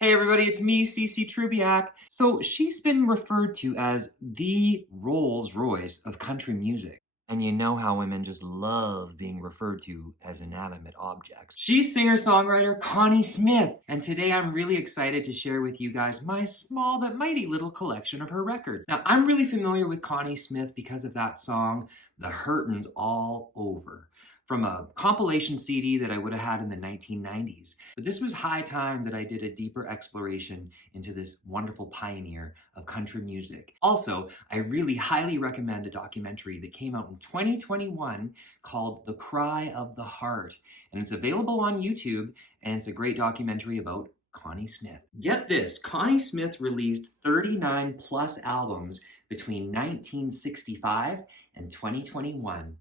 Hey everybody, it's me, CC Trubiak. So she's been referred to as the Rolls Royce of country music. And you know how women just love being referred to as inanimate objects. She's singer-songwriter Connie Smith, and today I'm really excited to share with you guys my small but mighty little collection of her records. Now, I'm really familiar with Connie Smith because of that song, The Hurtin's All Over, from a compilation CD that I would have had in the 1990s. But this was high time that I did a deeper exploration into this wonderful pioneer of country music. Also, I really highly recommend a documentary that came out in 2021 called The Cry of the Heart. And it's available on YouTube, and it's a great documentary about Connie Smith. Get this, Connie Smith released 39 plus albums between 1965 and 2021.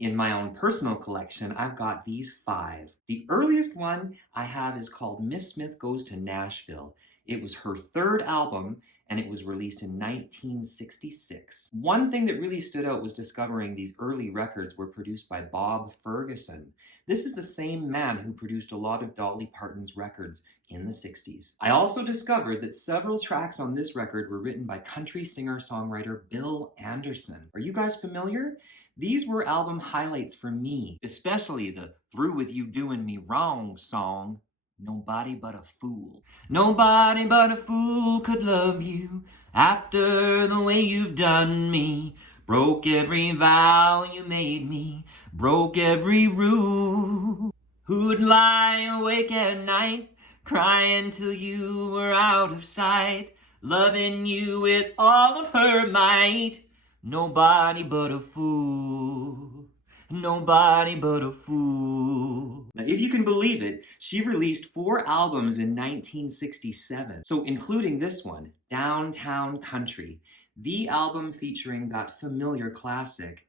In my own personal collection, I've got these 5. The earliest one I have is called Miss Smith Goes to Nashville. It was her 3rd album, and it was released in 1966. One thing that really stood out was discovering these early records were produced by Bob Ferguson. This is the same man who produced a lot of Dolly Parton's records in the 60s. I also discovered that several tracks on this record were written by country singer-songwriter Bill Anderson. Are you guys familiar? These were album highlights for me, especially the Through With You Doing Me Wrong song, Nobody But a Fool. Nobody but a fool could love you after the way you've done me. Broke every vow you made me, broke every rule. Who'd lie awake at night, crying till you were out of sight, loving you with all of her might. Nobody but a fool. Nobody but a fool. Now, if you can believe it, she released 4 albums in 1967. So including this one, Downtown Country, the album featuring that familiar classic,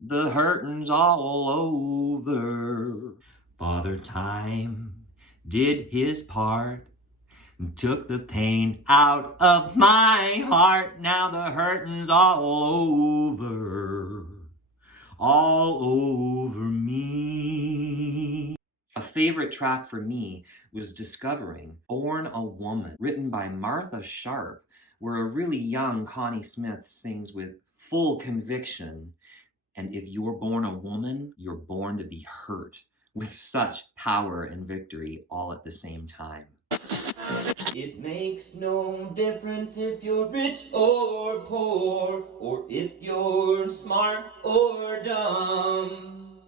The Hurtin's All Over. Father Time did his part, took the pain out of my heart. Now the hurtin's all over me. A favorite track for me was Discovering Born a Woman, written by Martha Sharp, where a really young Connie Smith sings with full conviction, and if you're born a woman, you're born to be hurt, with such power and victory all at the same time. It makes no difference if you're rich or poor, or if you're smart or dumb.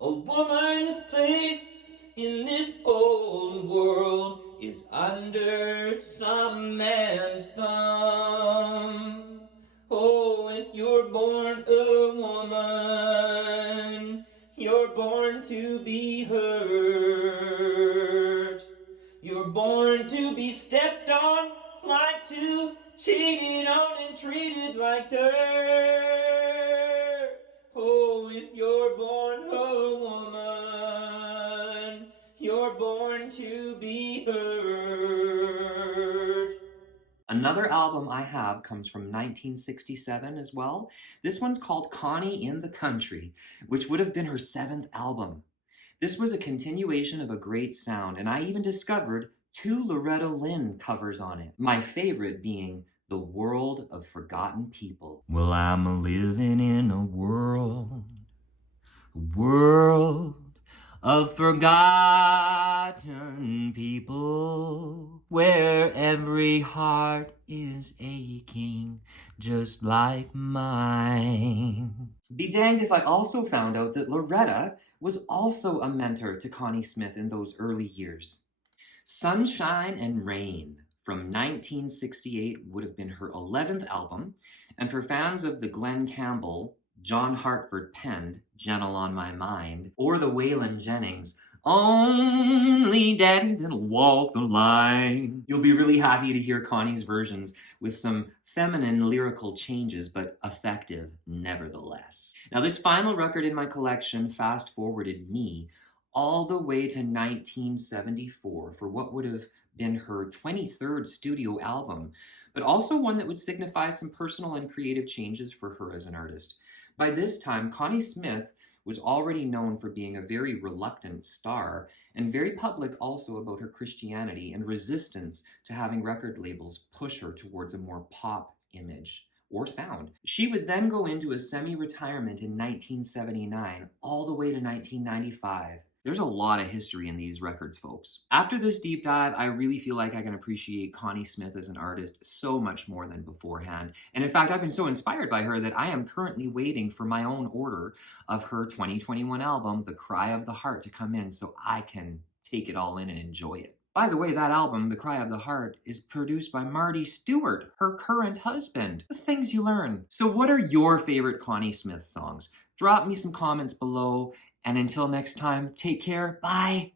A woman's place in this old world is under some man's thumb. Oh, if you're born a woman, you're born to be hurt. You're born to be stepped on, lied to, cheated on, and treated like dirt. Oh, if you're born a woman, you're born to be hurt. Another album I have comes from 1967 as well. This one's called Connie in the Country, which would have been her 7th album. This was a continuation of a great sound, and I even discovered 2 Loretta Lynn covers on it. My favorite being The World of Forgotten People. Well, I'm a-living in a world of forgotten people, where every heart is aching just like mine. Be danged if I also found out that Loretta was also a mentor to Connie Smith in those early years. Sunshine and Rain from 1968 would have been her 11th album, and for fans of the Glenn Campbell, John Hartford penned Gentle on My Mind, or the Waylon Jennings, Only Daddy That'll Walk the Line, you'll be really happy to hear Connie's versions with some feminine lyrical changes, but effective nevertheless. Now, this final record in my collection fast-forwarded me all the way to 1974 for what would have been her 23rd studio album, but also one that would signify some personal and creative changes for her as an artist. By this time, Connie Smith was already known for being a very reluctant star and very public also about her Christianity and resistance to having record labels push her towards a more pop image or sound. She would then go into a semi-retirement in 1979 all the way to 1995. There's a lot of history in these records, folks. After this deep dive, I really feel like I can appreciate Connie Smith as an artist so much more than beforehand. And in fact, I've been so inspired by her that I am currently waiting for my own order of her 2021 album, The Cry of the Heart, to come in so I can take it all in and enjoy it. By the way, that album, The Cry of the Heart, is produced by Marty Stewart, her current husband. The things you learn. So what are your favorite Connie Smith songs? Drop me some comments below, and until next time, take care, bye!